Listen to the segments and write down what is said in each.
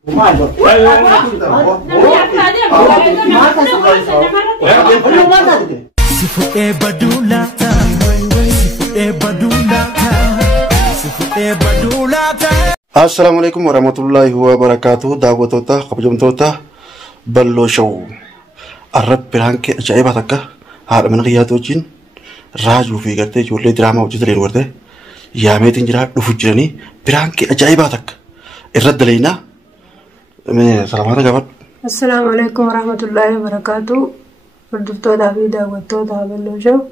Assalamualaikum warahmatullahi wabarakatuh. Daawwattoota kabajamtoota Balloo Show. Arrab biraanke ajaa'iba takka haadha mana qiyyaatu wajjin raajuu fi gartee ijoollee diraamaa hojjetan warte yaameetiin jira dhufu jiranii biraanke ajaa'iba takka irra daleena. Salaamata gabaadhu. Assalamualaikum warahmatullahi wabarakatuh. Hordoftoota fi daawwattoota Balloo Show.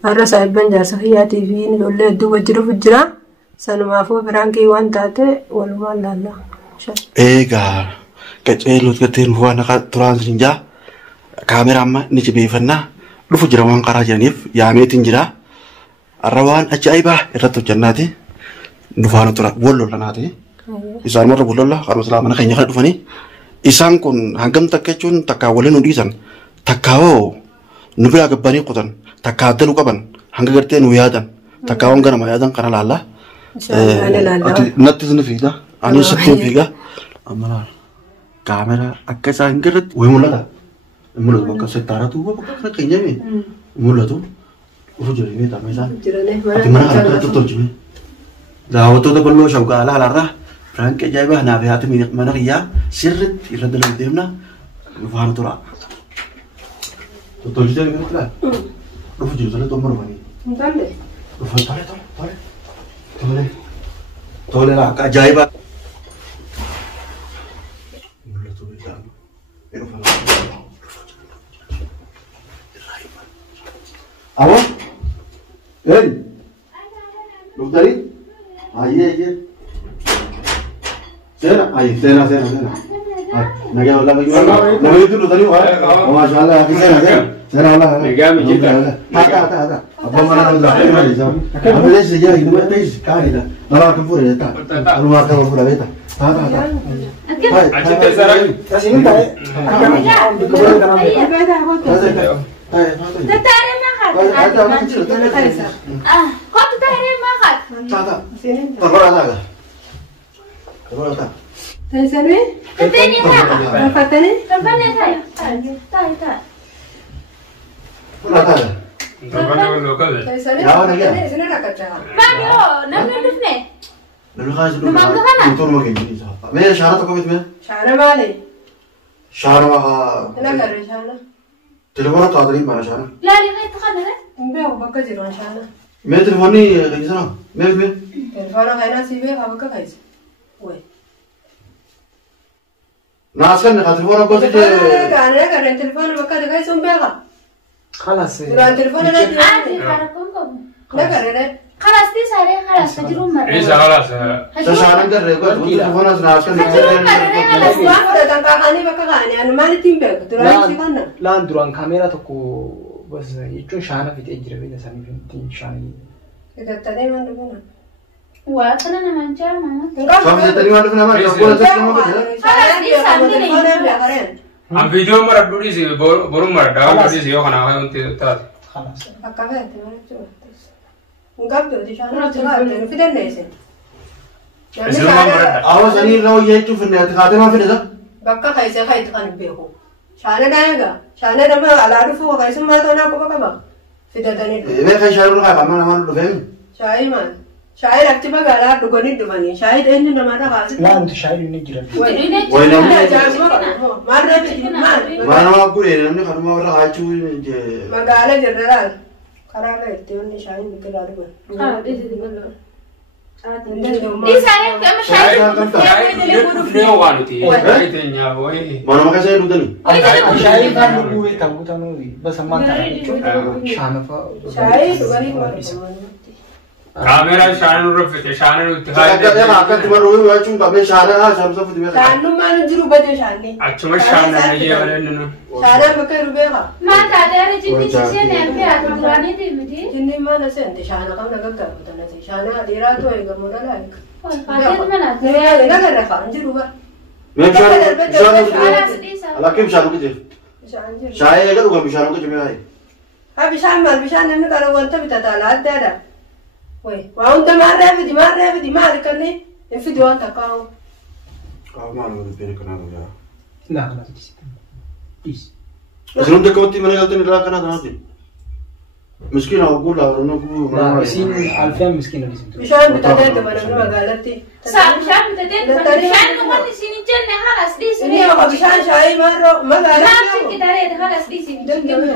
Har'a saayibban jaarsa fayyaa TV ijoollee hedduu wajjin dhufu jira. Sanumaafuu biraanke waan taate walumaan laalla. Egaa qaceelut gateen waan akka turaan sinjaa kaamera amma ni jibeeffannaa dhufu jira waan qaraa jiraniif yaameetiin jira. Har'a waan ajaa'ibaa irratti hojjannaati. Dhufaana tura wallolanaati. Isaan marra wallolla qarma salaamana keenya kana dhufanii isaan kun hangam takka jechuun takkaa waliin hundiisan takkaawoo nu biraa gabbanii qotan takkaa addaluu qaban hanga gartee nu yaadan takkaa waan ganama yaadan kana laallaa. Natti fiida ani sittiin fiiga amma kaamera akka isaan garratti way mul'atu bakka settaaratu bakka keenyame mul'atu dhufu jiranii taa'ame isaan ati mana kana tolchime daawwattoota Balloo Show alaarraa biraanke ajaa'ibaa naaf yaate mana qiyyaa sirriitti irra dalaguu deemna dhufaana tura tolchitee garatti laal dhufu jiru tolee xumura manii dhufu tolee akka ajaa'ibaa. Alo? Hey? Luftari? Aye. Sena? Aye, sena. Naga wala bagaimana? Nama itu luftari wah? Oh, masyaallah, sena wala. Naga mijita. Ada. Apa mana luftari mana jam? Apa dia saja itu mana is kari dah. Nara kampur ya tak? Rumah kampur dah beta. Ada. Acete sarang. Kasih ni tak? Tetare makan. Ada macam tu. Kau tetare makan. Tak. Terbaru ada. Tensane? Tetene makan. Apa tadi? Terbane saya. Tak. Ada. Terbane lokal. Tensane? Ya, ada ke? Sini nak kerja. Baru, nama dufne. Lalu kan sebelum itu rumah ini siapa? Mana syarat aku itu mana? Shana mali. Syarat Nak kerja shana. telepon atau ada mana syarat? Lari kai takana. Umbe aku bakal jiran shana. Mana telepon ni kerja sana? Mana? Telepon aku nak sibe aku bakal kaisa. Weh. Naskan nak telepon aku tu. Karena telepon bakal kaisa umbe aku. خلاص Jiran telepon ada di. Harapan kau. Nak kerja. Kalas di sana, kalas kajurun mar. Isa kalas. Syarat kan rekod tu telepon as naskan. Kajurun mar, kalas. Wah, dah tangkap kani bakal kani. Anu mana timbe? Turan si mana? لا duraan kaamera tokko bas jechuun shaana fixee jira beekta sanii fi shaanii. Kita tadi mana mana? Wah, kana nama macam mana? Sampai tadi mana tu nama? Aku rasa nama betul. Kalas di sana ni. Am video mara duri si boru mara dah duri si yo kana hai unti tat. خلاص. Bakal tu mana tu? Enggak tu di sana tu ada. Ni fitnah ni sih. Islam mara. Awas ni lau ye tu fitnah. Kata mana fitnah? Bakal kaisa kai tu kan beho. Shana dah ga. Shana nama ala tu fu kaisa mana tu nak apa apa? Fitnah tadi. Ini kan syarat nak apa mana mana tu kan? Syai man. Syai rakti baga ala tu gani tu bani. Syai ini nama dah kasi. لا أنت شايل نجرا. Woi nama. Mana tu mana? Mana aku ni nama ni kalau mau orang acu je. Magala general. Karena itu ni syai mikir ada ber. Di sana kami syai. Dia wanu ti. Itu nya boy. Mana makan saya dulu ni? شايل كان نقوي تابو تانوي بس ما تعرف شانه فا. Syai tu gani mana? Kamera shana rufite shana Saya kata nak tu baru acu kami syarat syarat tu dia. Syanu mana juru baju syani. Achuma shana ni ya nenu. Syara makai rubega. Mata ada jenis jenis yang ada turani di mudi. Jadi mana sih? Nanti syana kamu nak kerja betul nanti. Syana adira tu yang kamu nak lagi. Pakai mana? Dia nak kerja kan juru bah. Memang syarat. Di sana. Laki syarat tu je. Syana. Saya kan bukan syarat tu cuma ni. Habis syana ni kalau wanita kita talat ada. Weh, wah untuk marah di mana kan ni? Video tak kau. Kamu malu lebih kenal ya. Nah, kenapa di situ? Dis. Sebelum dekat mana kau tinggal kenal nanti. Miskin aku lah, orang aku. Nah, mesin Alfian miskin di situ. Bishaan bitatee dabalamni magaalatti. Bishaan bitatee bishaan nuqon isin jenne halas dhiisin. Inni yoo bishaan shaayii marroo magaalatti. Naaf kitaree halas dhiisin.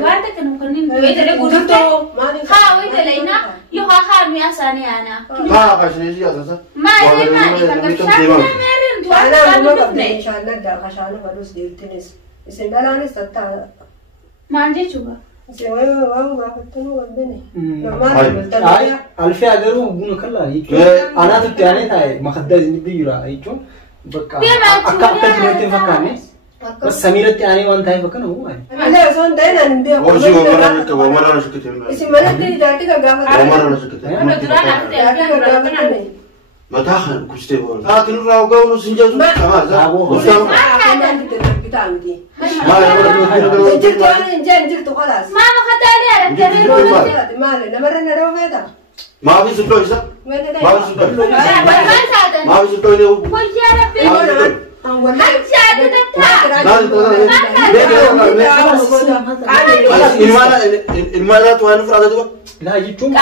Waan takka nuqonin wayitale gudurtoo. Haa wayitale ina yoo haa mi'a saanii ana. Haa kasih sih asal. Maali kan bishaan meerin tuan Shaanaa kan qabdi dufne. shaanna daakaa shaana badus deemtinis. Isin dhalaanis tattaa. Maal jechuudha? Isin waan gaafattanuu qabdini. Ay, Alfian garuu buna kallaa jechuun anaatu itti aanee taa'e makaddaa isin jira jechuun bakka akka turreetti hin fakkaanne samiirratti aanee waan ta'eef akka nama uumaye. Malee osoo hin ta'in ani hin beeku. Wajji wamara na shukite. Isin manatti ijaarti kan gaafatan. Wamara na shukite. Mana duraan akka ta'e Ijaarti kan gaafatani. Mata kan kucite bol. Haa kinu rau kau nu sinja tu. Sama sama. Ustaz. Akkanaan bitte bitaa miti. Maa nama tu Injirtu waan injirtu khalaas. maama kataalee aragtee Maali namarra na dhawoo feeta. maa fi suddoo isa. Maa fi suddoo. maal taatan Maa fi suddoo ini. wayyaa rabbii Anjaada ilma irraa tuwaan fudhata tuba. Laa jechuun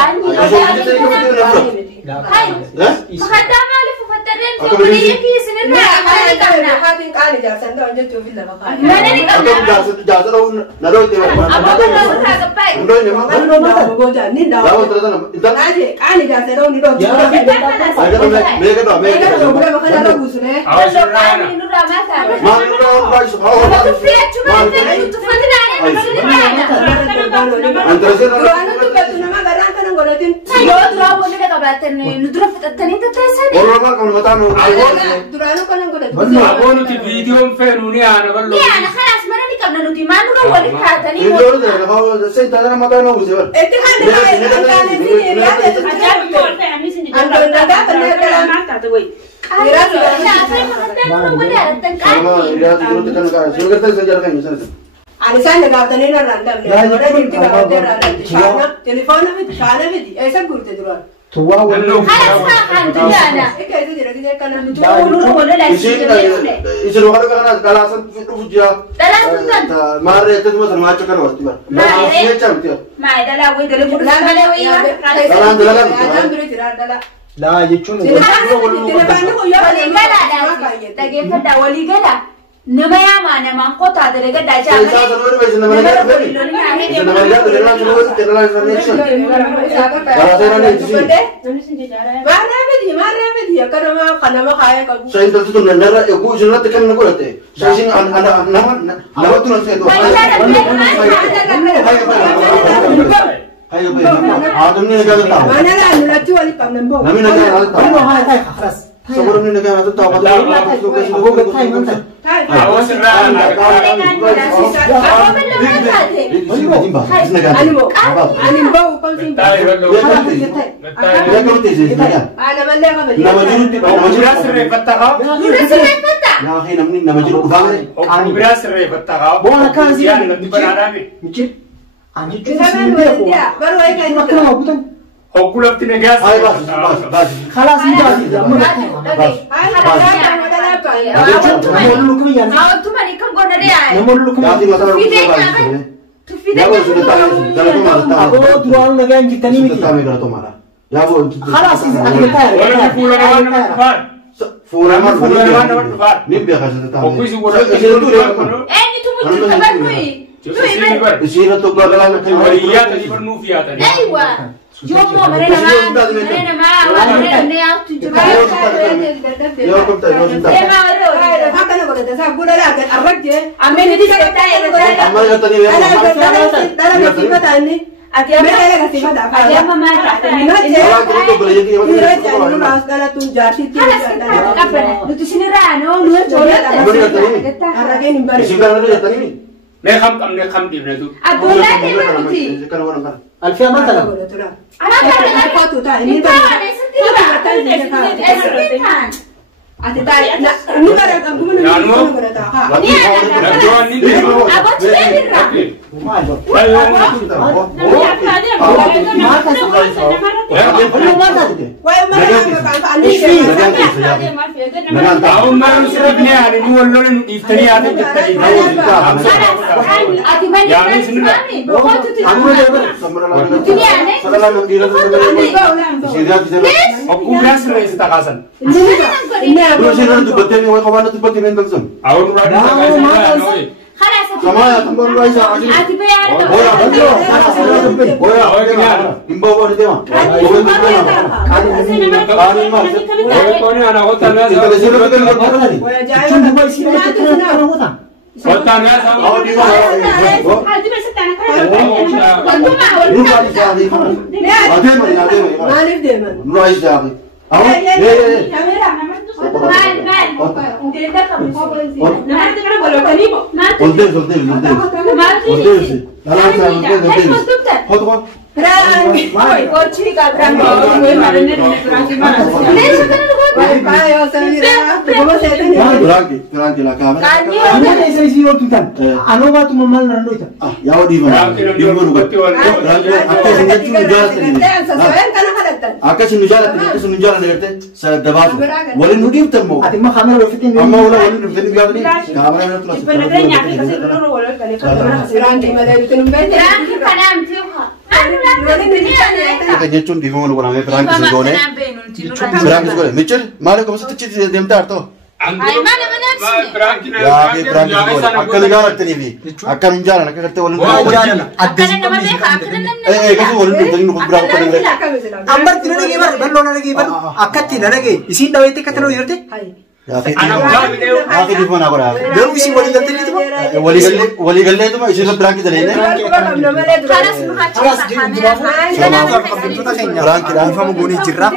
Fakkataa maaliif uffattarreen biyya kiyya isinirraa maali qabna? Qaani jaarsan ta'an jechuun fi lafa qaani. Mana ni qabna. Jaarsa ta'uu na dhoo itti Abboon irraa qabbaa'e. Ndoo inni maa. Qaani jaarsa ta'uu ni dhoo. Meeqa dha meeqa dha. Qaanii nurraa maal taate? Maa nurraa waan baay'isu haa haa. Tuffii achuma ta'e tuffatinaanii yoo duraa boonni qabaatan nu dura fudhattanii tattaessanii. Oromoo kan mataa nu. Aboo nuti viidiyoon feenu ni aana bal'oo. Ni ana kanaas mana ni qabna nuti maan nurra waliin kaatanii. Iddoo ta'e lafa seetaa mataa nu uwwise bal. Ani isaan dhagaatanii narraan dhabne. Warra jirti gabaatee irraa dhabde. Telefoona miti, shaana miti. Eessa guurte duraan? tuwaa waliin. Kanas kan tujaana. Eka isa jira gisee kana. Nurra waliin Isin waktu kan kalasan dhufu jira. Dalaan tutan. Maarree akkasuma sana maacha kana wasti bara. Maarree. Jecha miti. Maay dalaa wayii dalee guddaa malee wayii waan. Adaan bira jira dhala. Laa jechuun Dhaggeeffadhaa walii gala nama yaamaa namaan qotaa dalagadhaa Isaa sana wali baay'isa nama nagaa dhufeeti. Isa nama nagaa dhufeeti nama nagaa dhufeeti nama nagaa dhufeeti. Maarree miti akka nama kanama kaayee qabu. Saya intal tu nara aku isin nanti kan aku late. Saya isin nama tu nanti tu. Ayo baik. Adam ni negara tahu. Mana lah nulati wali pamnambo. Nami negara tahu. خلاص Sebelum ni negara tu tahu. Awas irraa Animbo konsin. taa'e bal'oo. Dia kau tezi sebenarnya. Ana malee qaba. Nama jiru ti. Biraa sirreeffattaa qaba. Nama kaya namni nama jiru ufang. Obbo biraa sirreeffattaa qaba. Boona kaan si Yaan namni banaadhaa fi Mijir anjechuun Isa kan siin beeku walitti baru ayah kan akka nama butan hogguu lafti nagaa Ayo bas bas bas. خلاص injaati amma jechuun namoonni lukkuu yaan namoonni lukkuu Nanti masalah aku aboo duraan nagaan jirtanii miti Kita ambil atau mana? Ya bu. خلاص ani Walitti fuula namaa nama dhufaan. Furaman Fuula namaa nama dhufaan. Ni biar kasih tetap. Hogguu isin godhatu. Eenyutu mucuu qabannuyi. Isin bar. Isin itu bagalan Waliyyaa ta'ii barnuuf yaatanii. Aywa. Yoommoo mana namaa waan namni yaa'utu jira. Yo kumta yo cinta. Deemaa warra olii. Akkana godhata isaa gula laagan arragge. Ammeen itti sagantaa eegataa. Amma kata ni Dhala gasiifata inni. Ati amma Dhala gasiifata. ati amma maal taatanii? Orang itu beli jadi Dhiira jaanii nuraas dhalatu jaartitti. Kanas kitti qabbana. Nuti sinirraa noo nu Arrageen hin bari. Isin kan ada jatah ini. Mee kam qabne kam dhibnetu. Abboolaa deemaa nuti. Kan orang kan. alfiyaa maal tana Ana kana inni taane sitti taan. Ati taa'e inni bara qabuma namni godhata haa. Ni ana Nagdoon ni dhiibu. Abbooti deemirraa. maal Namni akka adeemu. Belum mana tu? Tahu malam serapnya hari ini walaulah iftari ada kita ini. Ya ini sini. Aku ada. Salah nak diri Aku belas res tak kasan. Belum sih tu betul ni. Kau mana tu betul ni betul. Awak berada tak kasan. Sama ya, tambah dua isa. Boya, betul. Boya, imba boya ni tema. Kali mas. Kau ni anak hotel ni. Kita di sini betul betul ni. Cuma buat sini kita kena hotel. Hotel ni sama. Awak di mana? Lupa di sana. Ada mana? Ada mana? Malif dia man. Lupa di sana. Awak, Walin nugim temu. Ati mah kamera lofitin. Amma wala walin nugim biar ni. Kamera yang terus. Kita nyecun di mana orang yang perang kesegone. Perang kesegone. Micir, mana kau mesti ciri dem tar tu. Ya, perang kesegone. Akan negara terlibi. Akan menjalan. Akan kerja walin. Kamu walin nugim nugim berapa kali? Ambar tidak lagi bar, berlona lagi bar. Akad tidak lagi. Isi dah itu kata lo yurte. Ya, aku di mana aku dah. Baru isi walin ganti itu. Wali galle tu mah isi perang kita ni. Perang kita. Kamu guni jirap.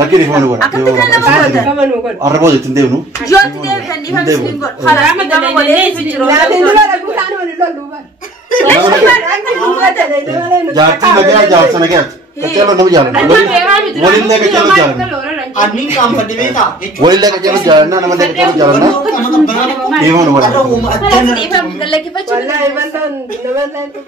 Lagi di mana aku? Arab boleh tindih nu. Jati lagi jauh sana ke? Kecil orang jalan. Walin lagi kecil jalan. Aning kam pada beta. Walin lagi kecil jalan. Nama dia kecil jalan. Di mana walin? Wallahi, betul. Nama saya tu.